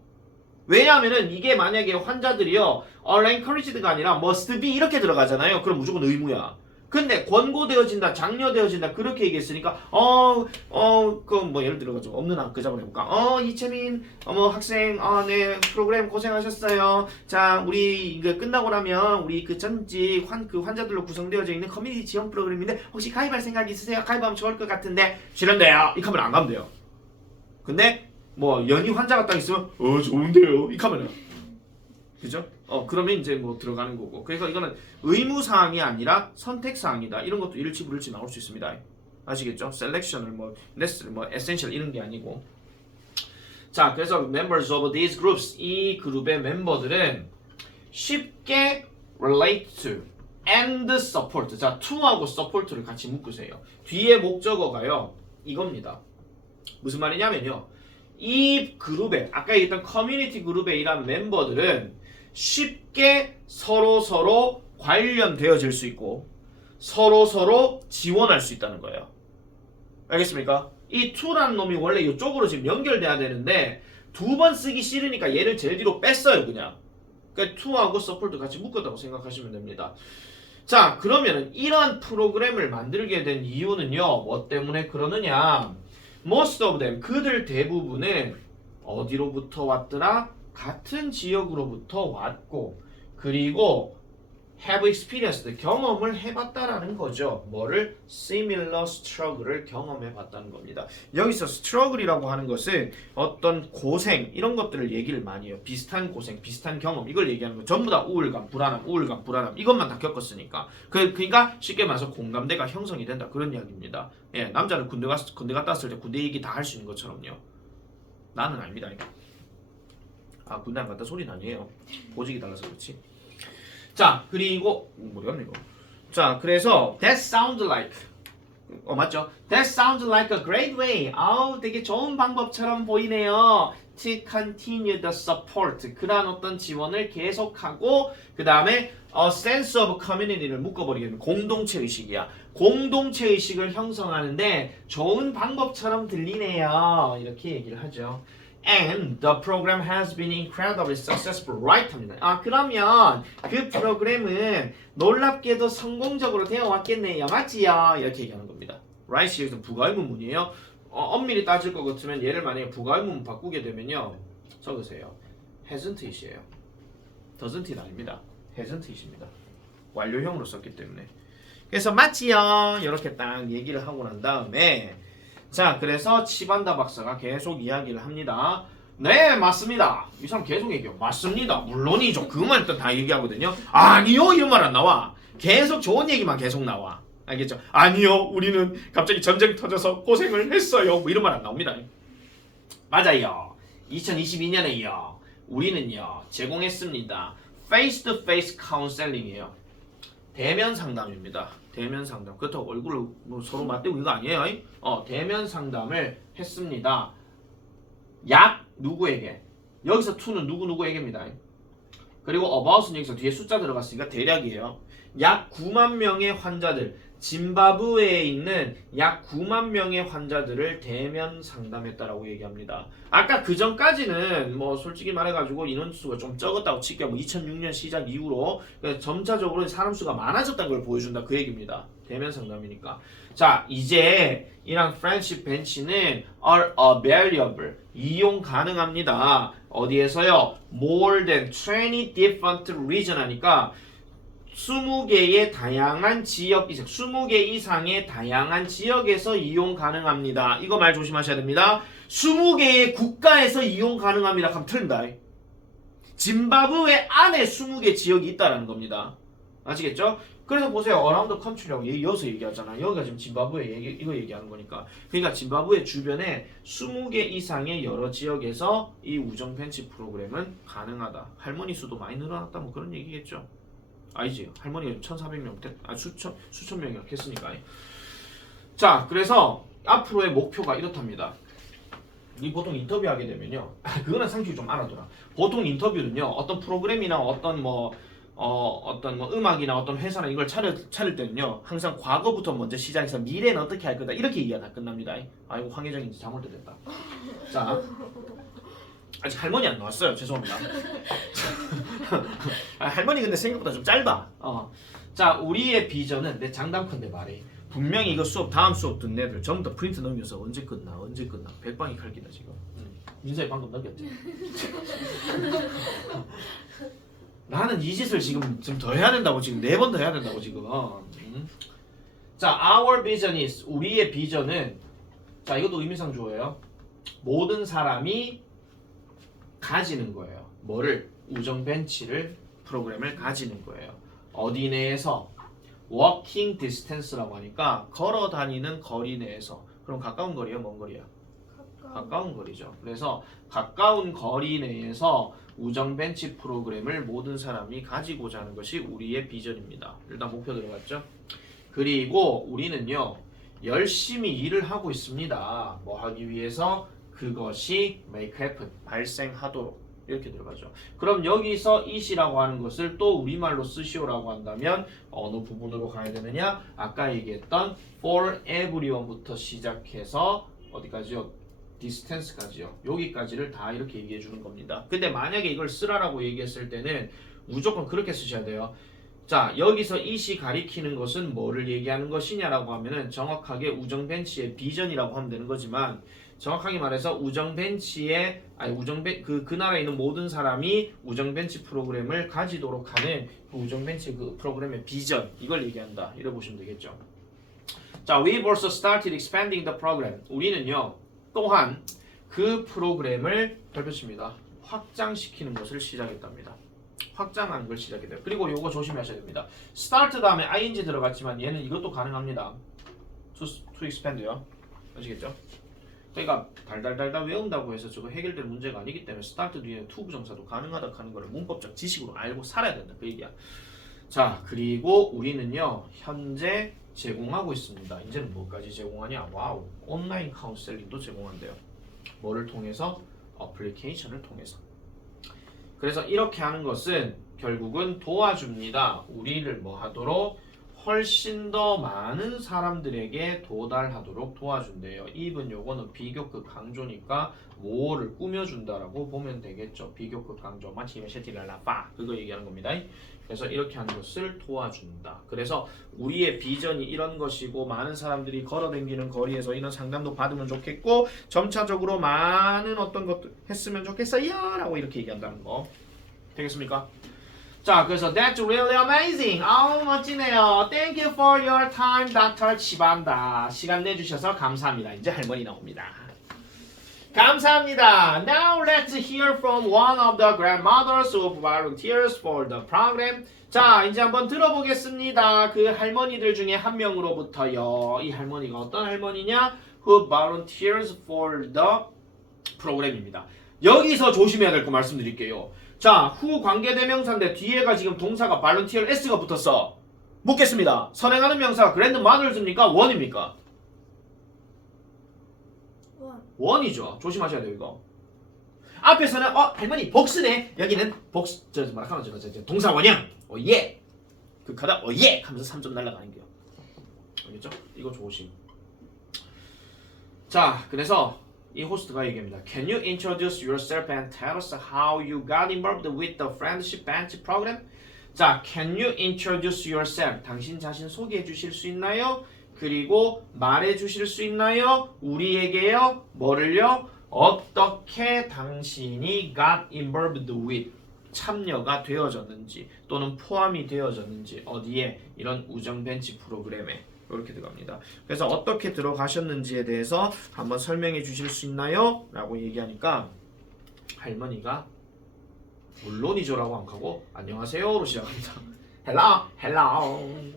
왜냐하면은 이게 만약에 환자들이요, encouraged가 아니라 must be 이렇게 들어가잖아요. 그럼 무조건 의무야. 근데 권고되어진다, 장려되어진다 그렇게 얘기했으니까 그 뭐 예를 들어가지고 없는 그 잡아 해볼까? 이채민 학생 네 프로그램 고생하셨어요. 자, 우리 이거 끝나고 나면 우리 그 전직 환자들로 구성되어져 있는 커뮤니티 지원 프로그램인데 혹시 가입할 생각 있으세요? 가입하면 좋을 것 같은데 싫은데요. 이 카메라 안 가면 돼요. 근데 뭐 연희 환자가 딱 있으면 좋은데요. 이 카메라. 그죠? 그러면 이제 뭐 들어가는 거고. 그래서 이거는 의무사항이 아니라 선택사항이다. 이런 것도 일치 불일치 나올 수 있습니다. 아시겠죠? 셀렉션을 뭐 레스를 뭐 에센셜 이런 게 아니고. 자, 그래서 members of these groups, 이 그룹의 멤버들은 쉽게 relate to and support. 자, to하고 support를 같이 묶으세요. 뒤에 목적어가요, 이겁니다. 무슨 말이냐면요, 이 그룹에, 아까 얘기했던 커뮤니티 그룹에 일한 멤버들은 쉽게 서로 관련되어질 수 있고 서로 지원할 수 있다는 거예요. 알겠습니까? 이 to라는 놈이 원래 이쪽으로 지금 연결돼야 되는데 두 번 쓰기 싫으니까 얘를 제일 뒤로 뺐어요, 그냥. 그러니까 to하고 support 같이 묶었다고 생각하시면 됩니다. 자, 그러면은 이러한 프로그램을 만들게 된 이유는요, 뭐 때문에 그러느냐? Most of them, 그들 대부분은 어디로부터 왔더라? 같은 지역으로부터 왔고, 그리고 have experienced, 경험을 해봤다라는 거죠. 뭐를? similar struggle를 경험해봤다는 겁니다. 여기서 struggle이라고 하는 것은 어떤 고생, 이런 것들을 얘기를 많이 해요. 비슷한 고생, 비슷한 경험, 이걸 얘기하는 거. 전부 다 우울감, 불안함, 이것만 다 겪었으니까. 그러니까 쉽게 말해서 공감대가 형성이 된다, 그런 이야기입니다. 예, 남자는 군대 갔다 왔을 때 군대 얘기 다 할 수 있는 것처럼요. 나는 아닙니다. 군대 안 갔다 소리는 아니에요. 보직이 달라서 그렇지. 자, 그리고 뭐였네 이거. 자, 그래서 that sounds like, 맞죠? That sounds like a great way. 되게 좋은 방법처럼 보이네요. To continue the support. 그러한 어떤 지원을 계속하고, 그 다음에 a sense of community를 묶어버리겠는 공동체 의식이야. 공동체 의식을 형성하는데 좋은 방법처럼 들리네요. 이렇게 얘기를 하죠. And the program has been incredibly successful, right? 합니다. 그러면 그 프로그램은 놀랍게도 성공적으로 되어 왔겠네요. 맞지요? 이렇게 얘기하는 겁니다. right? 여기서 부가의문문이에요. 엄밀히 따질 것 같으면 얘를 만약에 부가의문문 바꾸게 되면요, 적으세요. hasn't it이에요. doesn't it 아닙니다. hasn't it입니다. 완료형으로 썼기 때문에. 그래서 맞지요? 이렇게 딱 얘기를 하고 난 다음에, 자, 그래서 치반다 박사가 계속 이야기를 합니다. 네, 맞습니다. 이 사람 계속 얘기해요. 맞습니다. 물론이죠. 그만 일단 다 얘기하거든요. 아니요, 이런 말 안 나와. 계속 좋은 얘기만 계속 나와. 알겠죠? 아니요, 우리는 갑자기 전쟁 터져서 고생을 했어요. 뭐 이런 말 안 나옵니다. 맞아요. 2022년에요. 우리는요, 제공했습니다. face to face counseling이에요. 대면 상담입니다. 대면 상담. 그렇다고 얼굴을 서로 맞대고 이거 아니에요. 대면 상담을 했습니다. 약 누구에게? 여기서 to는 누구에게입니다. 그리고 about은 여기서 뒤에 숫자 들어갔으니까 대략이에요. 약 9만 명의 환자들, 짐바브웨에 있는 약 9만 명의 환자들을 대면 상담했다라고 얘기합니다. 아까 그 전까지는 뭐 솔직히 말해가지고 인원수가 좀 적었다고 칠게요. 뭐 2006년 시작 이후로 점차적으로 사람 수가 많아졌다는 걸 보여준다 그 얘기입니다. 대면 상담이니까. 자, 이제 이랑 프렌치 벤치는 are available 이용 가능합니다. 어디에서요? More than 20 different region 하니까 20개의 다양한 지역 이상, 20개 이상의 다양한 지역에서 이용 가능합니다. 이거 말 조심하셔야 됩니다. 20개의 국가에서 이용 가능합니다. 그럼 틀린다. 짐바브웨 안에 20개 지역이 있다라는 겁니다. 아시겠죠? 그래서 보세요. 어라운드 컨트리라고 이어서 얘기하잖아요. 여기가 지금 짐바브웨 이거 얘기하는 거니까. 그러니까 짐바브웨 주변에 20개 이상의 여러 지역에서 이 우정 벤치 프로그램은 가능하다. 할머니 수도 많이 늘어났다 뭐 그런 얘기겠죠. 아니지. 할머니가 1,400명 수천 명이 했으니까. 자, 그래서 앞으로의 목표가 이렇답니다. 이 보통 인터뷰하게 되면요. 그거는 상식이 좀 알아둬라. 보통 인터뷰는요. 어떤 프로그램이나 어떤 음악이나 어떤 회사나 이걸 차릴 때는요. 항상 과거부터 먼저 시작해서 미래는 어떻게 할 거다. 이렇게 얘기가 다 끝납니다. 아이고 황회장인지 잘못됐다. 자. 아직 할머니 안 나왔어요. 죄송합니다. 할머니 근데 생각보다 좀 짧아. 자, 우리의 비전은 내 장담컨대 말해. 분명히 이거 다음 수업 듣는 애들 전부 다 프린트 넘겨서 언제 끝나. 백방이 칼기다 지금. 민서이 방금 넘겼지. 나는 이 짓을 지금 좀 더 해야 된다고 지금 4번 더 해야 된다고 지금. 자, our vision is 우리의 비전은 자 이것도 의미상 주어예요. 모든 사람이 가지는 거예요. 뭐를? 우정 벤치를 프로그램을 가지는 거예요. 어디 내에서? walking distance라고 하니까 걸어 다니는 거리 내에서. 그럼 가까운 거리야, 먼 거리야? 가까운 거리죠. 그래서 가까운 거리 내에서 우정 벤치 프로그램을 모든 사람이 가지고자 하는 것이 우리의 비전입니다. 일단 목표 들어갔죠? 그리고 우리는요 열심히 일을 하고 있습니다. 뭐 하기 위해서? 그것이 make happen, 발생하도록 이렇게 들어가죠. 그럼 여기서 it이라고 하는 것을 또 우리말로 쓰시오라고 한다면 어느 부분으로 가야 되느냐? 아까 얘기했던 for everyone부터 시작해서 어디까지요? distance까지요. 여기까지를 다 이렇게 얘기해 주는 겁니다. 근데 만약에 이걸 쓰라라고 얘기했을 때는 무조건 그렇게 쓰셔야 돼요. 자, 여기서 it이 가리키는 것은 뭐를 얘기하는 것이냐라고 하면은 정확하게 우정 벤치의 비전이라고 하면 되는 거지만 정확하게 말해서 우정 벤치의 그 나라에 있는 모든 사람이 우정 벤치 프로그램을 가지도록 하는 그 우정 벤치 그 프로그램의 비전 이걸 얘기한다. 이래 보시면 되겠죠. 자, we've also started expanding the program. 우리는요 또한 그 프로그램을 별표칩니다. 확장시키는 것을 시작했답니다. 확장하는 걸 시작했대요. 그리고 요거 조심하셔야 됩니다. start 다음에 ing 들어갔지만 얘는 이것도 가능합니다. to expand요. 아시겠죠? 그러니까 달달달달 외운다고 해서 저거 해결될 문제가 아니기 때문에 start 뒤에 to 부정사도 가능하다 하는 걸 문법적 지식으로 알고 살아야 된다. 그 얘기야. 자, 그리고 우리는요 현재 제공하고 있습니다. 이제는 뭐까지 제공하냐? 와우, 온라인 카운셀링도 제공한대요. 뭐를 통해서? 어플리케이션을 통해서. 그래서 이렇게 하는 것은 결국은 도와줍니다. 우리를 뭐 하도록? 훨씬 더 많은 사람들에게 도달하도록 도와준대요. even 요거는 비교급 강조니까 뭐를 꾸며준다라고 보면 되겠죠. 비교급 강조 마치면 셰티랄라파 그거 얘기하는 겁니다. 그래서 이렇게 하는 것을 도와준다. 그래서 우리의 비전이 이런 것이고 많은 사람들이 걸어다니는 거리에서 이런 상담도 받으면 좋겠고 점차적으로 많은 어떤 것도 했으면 좋겠어요 라고 이렇게 얘기한다는 거 되겠습니까? 자, 그래서 that's really amazing. 아우 멋지네요. Thank you for your time, Dr. 치반다. 시간 내주셔서 감사합니다. 이제 할머니 나옵니다. 감사합니다. Now let's hear from one of the grandmothers who volunteers for the program. 자, 이제 한번 들어보겠습니다. 그 할머니들 중에 한 명으로부터요. 이 할머니가 어떤 할머니냐? Who volunteers for the program입니다. 여기서 조심해야 될 거 말씀드릴게요. 자, 후 관계대명사인데 뒤에가 지금 동사가 volunteer s가 붙었어. 묻겠습니다. 선행하는 명사가 grandmothers입니까? 원입니까? 원이죠. 조심하셔야 돼요, 이거. 앞에서는 할머니 복수네. 여기는 복수 동사 원형. 예. 극하다 예 하면서 3점 날아가는 거요. 알겠죠? 이거 조심. 자, 그래서 이 호스트가 얘기합니다. Can you introduce yourself and tell us how you got involved with the friendship bench program? 자, can you introduce yourself? 당신 자신 소개해 주실 수 있나요? 그리고 말해 주실 수 있나요? 우리에게요? 뭐를요? 어떻게 당신이 got involved with 참여가 되어졌는지 또는 포함이 되어졌는지 어디에? 이런 우정 벤치 프로그램에 이렇게 들어갑니다. 그래서 어떻게 들어가셨는지에 대해서 한번 설명해 주실 수 있나요? 라고 얘기하니까 할머니가 물론이죠라고 안 하고 안녕하세요로 시작합니다. 헬로 헬로.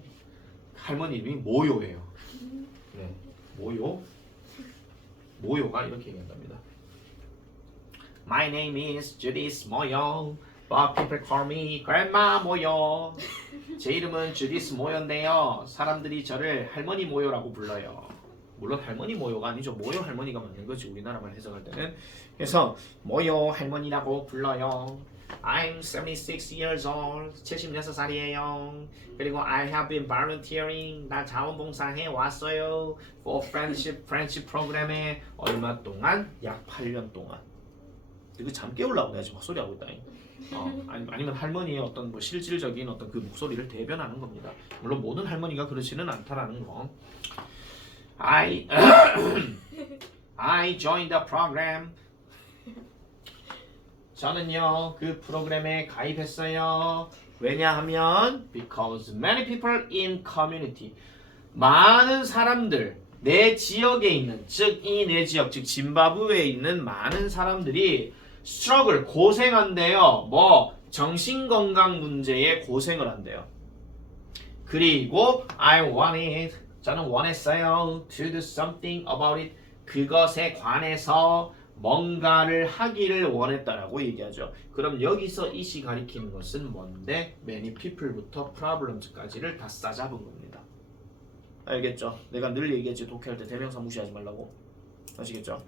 할머니 이름이 모요예요. 네, 모요가 이렇게 얘기한답니다. My name is Judith 모요. But people call me Grandma 모요. 제 이름은 주디스 모요인데요. 사람들이 저를 할머니 모요라고 불러요. 물론 할머니 모요가 아니죠. 모요 할머니가 맞는 거지 우리나라말 해석할 때는. 그래서 모요 할머니라고 불러요. I'm 76 years old. 76살이에요. 그리고 I have been volunteering. 나 자원봉사해 왔어요. For friendship 프로그램에 얼마 동안? 약 8년 동안. 이거 잠 깨우려고 내가 지금 헛소리 하고 있다. 아니면 할머니의 어떤 뭐 실질적인 어떤 그 목소리를 대변하는 겁니다. 물론 모든 할머니가 그렇지는 않다라는 거. I joined the program. 저는요 그 프로그램에 가입했어요. 왜냐하면 because many people in community 많은 사람들 내 지역에 있는 즉 이 내 지역 즉 짐바브웨에 있는 많은 사람들이 struggle 고생한대요. 뭐 정신건강 문제에 고생을 한대요. 그리고 I wanted 저는 원했어요. To do something about it 그것에 관해서 뭔가를 하기를 원했다라고 얘기하죠. 그럼 여기서 이시 가리키는 것은 뭔데? Many people부터 problems까지를 다 싸잡은 겁니다. 알겠죠? 내가 늘 얘기했지 독해할 때 대명사 무시하지 말라고. 아시겠죠?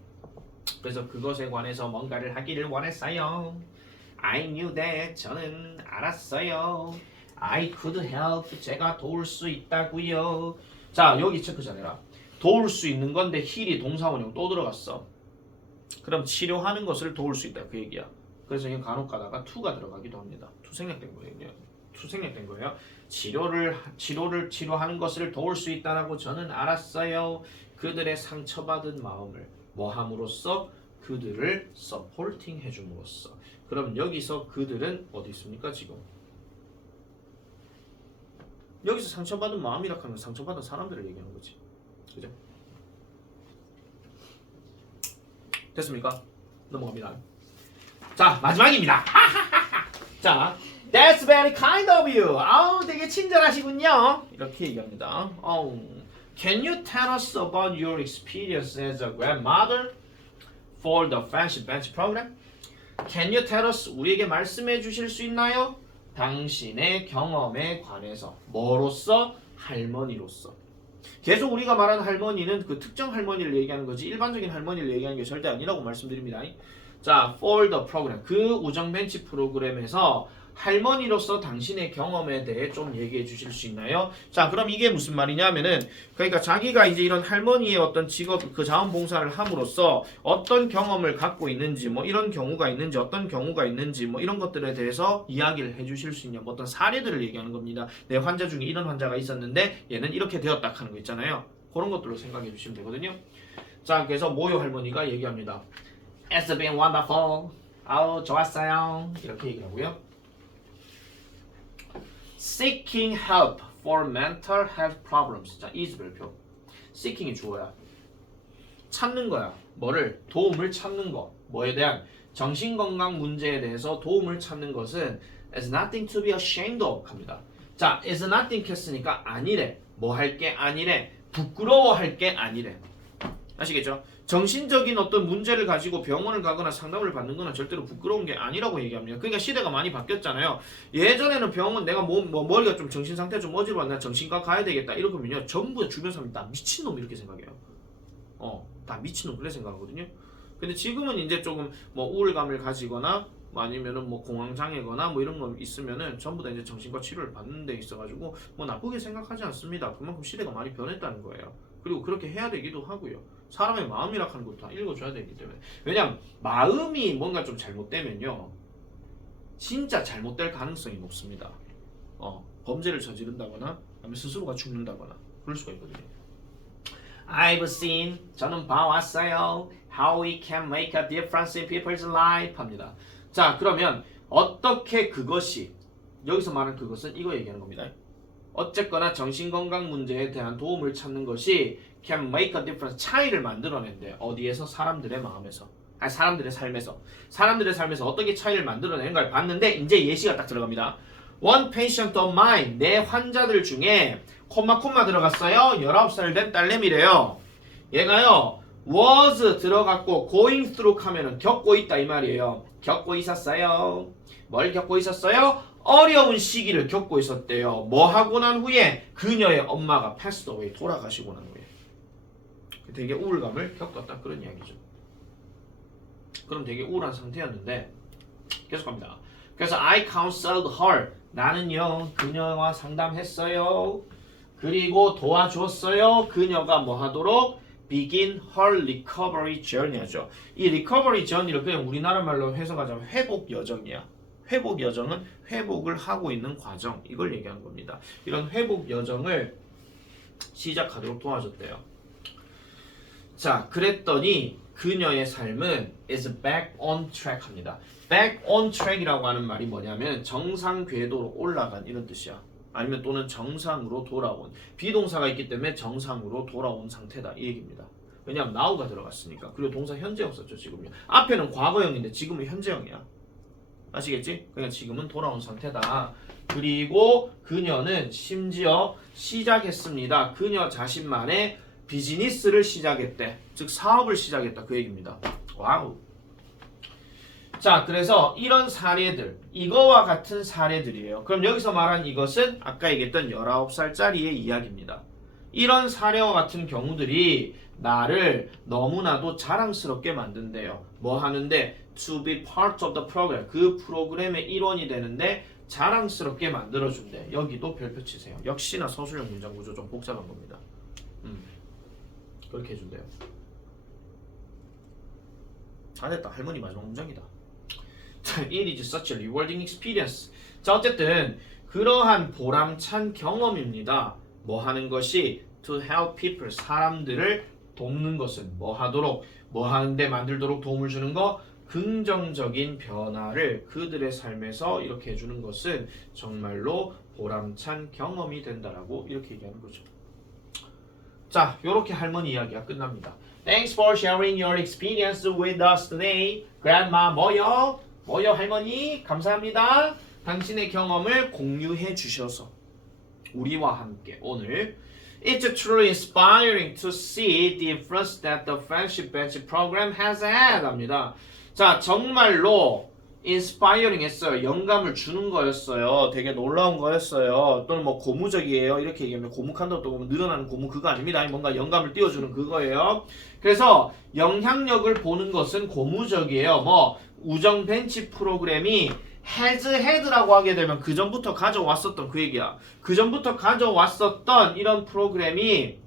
그래서 그것에 관해서 뭔가를 하기를 원했어요. I knew that 저는 알았어요. I could help 제가 도울 수 있다고요. 자 여기 체크 잘해라. 도울 수 있는 건데 heal이 동사원형 또 들어갔어. 그럼 치료하는 것을 도울 수 있다 그 얘기야. 그래서 이게 간혹 가다가 to가 들어가기도 합니다. to 생략된 거예요. to 생략된 거예요. 치료하는 것을 도울 수 있다라고 저는 알았어요. 그들의 상처받은 마음을 뭐 함으로써 그들을 서포팅 해줌으로써. 그럼 여기서 그들은 어디 있습니까 지금? 여기서 상처받은 마음이라 하는 건 상처받은 사람들을 얘기하는 거지. 그죠? 됐습니까? 넘어갑니다. 자 마지막입니다. 자, that's very kind of you. 아우 되게 친절하시군요. 이렇게 얘기합니다. Can you tell us about your experience as a grandmother for the friendship bench program? Can you tell us 우리에게 말씀해 주실 수 있나요? 당신의 경험에 관해서 뭐로서? 할머니로서. 계속 우리가 말하는 할머니는 그 특정 할머니를 얘기하는 거지 일반적인 할머니를 얘기하는 게 절대 아니라고 말씀드립니다. 자, for the program 그 우정 벤치 프로그램에서 할머니로서 당신의 경험에 대해 좀 얘기해 주실 수 있나요? 자, 그럼 이게 무슨 말이냐면은 그러니까 자기가 이제 이런 할머니의 어떤 직업 그 자원봉사를 함으로써 어떤 경험을 갖고 있는지 뭐 이런 경우가 있는지 어떤 경우가 있는지 뭐 이런 것들에 대해서 이야기를 해 주실 수 있냐 뭐 어떤 사례들을 얘기하는 겁니다. 내 환자 중에 이런 환자가 있었는데 얘는 이렇게 되었다 하는 거 있잖아요. 그런 것들로 생각해 주시면 되거든요. 자, 그래서 모요 할머니가 얘기합니다. It's been wonderful. 아우 좋았어요. 이렇게 얘기를 하고요. Seeking help for mental health problems. 자, is 별표. Seeking이 주어야. 찾는 거야. 뭐를? 도움을 찾는 거. 뭐에 대한? 정신건강 문제에 대해서 도움을 찾는 것은 is nothing to be ashamed of 합니다. 자, is nothing 했으니까 아니래. 뭐 할 게 아니래. 부끄러워할 게 아니래. 아시겠죠? 정신적인 어떤 문제를 가지고 병원을 가거나 상담을 받는 거는 절대로 부끄러운 게 아니라고 얘기합니다. 그러니까 시대가 많이 바뀌었잖아요. 예전에는 병원 내가 머리가 좀 정신 상태 좀 어지러웠나 정신과 가야 되겠다 이러면요 전부 주변 사람이 다 미친놈 이렇게 생각해요. 다 미친놈 그래 생각하거든요. 근데 지금은 이제 조금 뭐 우울감을 가지거나 뭐 아니면은 뭐 공황장애거나 뭐 이런 거 있으면은 전부 다 이제 정신과 치료를 받는 데 있어가지고 뭐 나쁘게 생각하지 않습니다. 그만큼 시대가 많이 변했다는 거예요. 그리고 그렇게 해야 되기도 하고요. 사람의 마음이라 하는 것도 다 읽어줘야 되기 때문에. 왜냐면 마음이 뭔가 좀 잘못되면요, 진짜 잘못될 가능성이 높습니다. 범죄를 저지른다거나 아니면 스스로가 죽는다거나 그럴 수가 있거든요. I've seen, 저는 봐왔어요. How we can make a difference in people's life 합니다. 자, 그러면 어떻게 그것이, 여기서 말하는 그것은 이거 얘기하는 겁니다. 어쨌거나 정신건강 문제에 대한 도움을 찾는 것이 can make a difference, 차이를 만들어낸대. 어디에서? 사람들의 마음에서. 아니, 사람들의 삶에서. 사람들의 삶에서 어떻게 차이를 만들어내는 걸 봤는데 이제 예시가 딱 들어갑니다. One patient of mine, 내 환자들 중에 콤마 들어갔어요. 19살 된 딸내미래요. 얘가요, was 들어갔고 going through 하면은 겪고 있다 이 말이에요. 겪고 있었어요. 뭘 겪고 있었어요? 어려운 시기를 겪고 있었대요. 뭐 하고 난 후에? 그녀의 엄마가 passed away, 돌아가시고 난 후에. 되게 우울감을 겪었다, 그런 이야기죠. 그럼 되게 우울한 상태였는데 계속합니다. 그래서 I counseled her, 나는요 그녀와 상담했어요. 그리고 도와줬어요. 그녀가 뭐 하도록? begin her recovery journey 하죠. 이 recovery journey를 그냥 우리나라 말로 해석하자면 회복 여정이야. 회복 여정은 회복을 하고 있는 과정, 이걸 얘기하는 겁니다. 이런 회복 여정을 시작하도록 도와줬대요. 자, 그랬더니 그녀의 삶은 is back on track 합니다. back on track이라고 하는 말이 뭐냐면 정상 궤도로 올라간 이런 뜻이야. 아니면 또는 정상으로 돌아온, 비동사가 있기 때문에 정상으로 돌아온 상태다 이 얘기입니다. 왜냐하면 now가 들어갔으니까. 그리고 동사 현재형 썼죠. 지금요. 앞에는 과거형인데 지금은 현재형이야. 아시겠지? 그러니까 지금은 돌아온 상태다. 그리고 그녀는 심지어 시작했습니다. 그녀 자신만의 비즈니스를 시작했대. 즉 사업을 시작했다 그 얘기입니다. 와우. 자, 그래서 이런 사례들, 이거와 같은 사례들이에요. 그럼 여기서 말한 이것은 아까 얘기했던 19살짜리의 이야기입니다. 이런 사례와 같은 경우들이 나를 너무나도 자랑스럽게 만든대요. 뭐 하는데? To be part of the program. 그 프로그램의 일원이 되는데 자랑스럽게 만들어준대. 여기도 별표 치세요. 역시나 서술형 문장 구조 좀 복잡한 겁니다. 그렇게 해준대요. 잘했다. 할머니 마지막 문장이다. It is such a rewarding experience. 자, 어쨌든 그러한 보람찬 경험입니다. 뭐 하는 것이? To help people. 사람들을 돕는 것은 뭐 하도록? 뭐 하는데 만들도록 도움을 주는 거? 긍정적인 변화를 그들의 삶에서 이렇게 해주는 것은 정말로 보람찬 경험이 된다라고 이렇게 얘기하는 거죠. 자, 요렇게 할머니 이야기가 끝납니다. Thanks for sharing your experience with us today. Grandma, 뭐요? 할머니? 감사합니다. 당신의 경험을 공유해 주셔서 우리와 함께 오늘 It's truly inspiring to see the influence that the Friendship Bench program has had 합니다. 자, 정말로 inspiring 했어요. 영감을 주는 거였어요. 되게 놀라운 거였어요. 또는 뭐 고무적이에요. 이렇게 얘기하면 고무칸다고 또 보면 늘어나는 고무 그거 아닙니다. 뭔가 영감을 띄워주는 그거예요. 그래서 영향력을 보는 것은 고무적이에요. 뭐 우정 벤치 프로그램이 has had라고 하게 되면 그 전부터 가져왔었던 그 얘기야. 그 전부터 가져왔었던 이런 프로그램이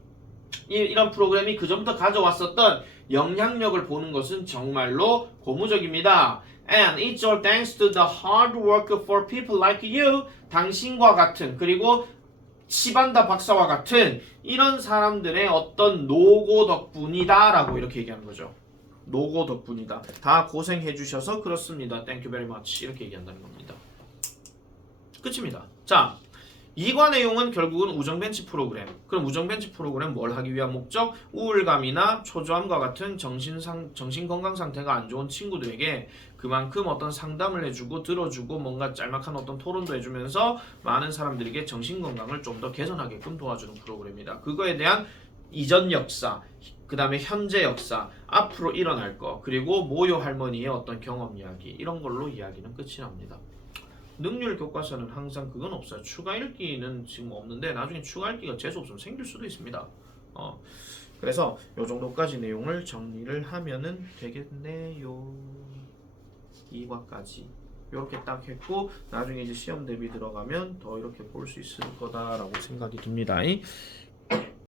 그 전부터 가져왔었던 영향력을 보는 것은 정말로 고무적입니다. And it's all thanks to the hard work for people like you. 당신과 같은, 그리고 시반다 박사와 같은 이런 사람들의 어떤 노고 덕분이다 라고 이렇게 얘기하는 거죠. 노고 덕분이다. 다 고생해 주셔서 그렇습니다. Thank you very much. 이렇게 얘기한다는 겁니다. 끝입니다. 자, 이과 내용은 결국은 우정벤치 프로그램. 그럼 우정벤치 프로그램 뭘 하기 위한 목적? 우울감이나 초조함과 같은 정신건강 상태가 안 좋은 친구들에게 그만큼 어떤 상담을 해주고 들어주고 뭔가 짤막한 어떤 토론도 해주면서 많은 사람들에게 정신건강을 좀 더 개선하게끔 도와주는 프로그램입니다. 그거에 대한 이전 역사, 그 다음에 현재 역사, 앞으로 일어날 거, 그리고 모요 할머니의 어떤 경험 이야기, 이런 걸로 이야기는 끝이 납니다. 능률 교과서는 항상 그건 없어요. 추가 읽기는 지금 없는데 나중에 추가 읽기가 재수 없으면 생길 수도 있습니다. 그래서 요 정도까지 내용을 정리를 하면은 되겠네요. 2과까지 이렇게 딱 했고 나중에 이제 시험 대비 들어가면 더 이렇게 볼 수 있을 거다라고 생각이 듭니다.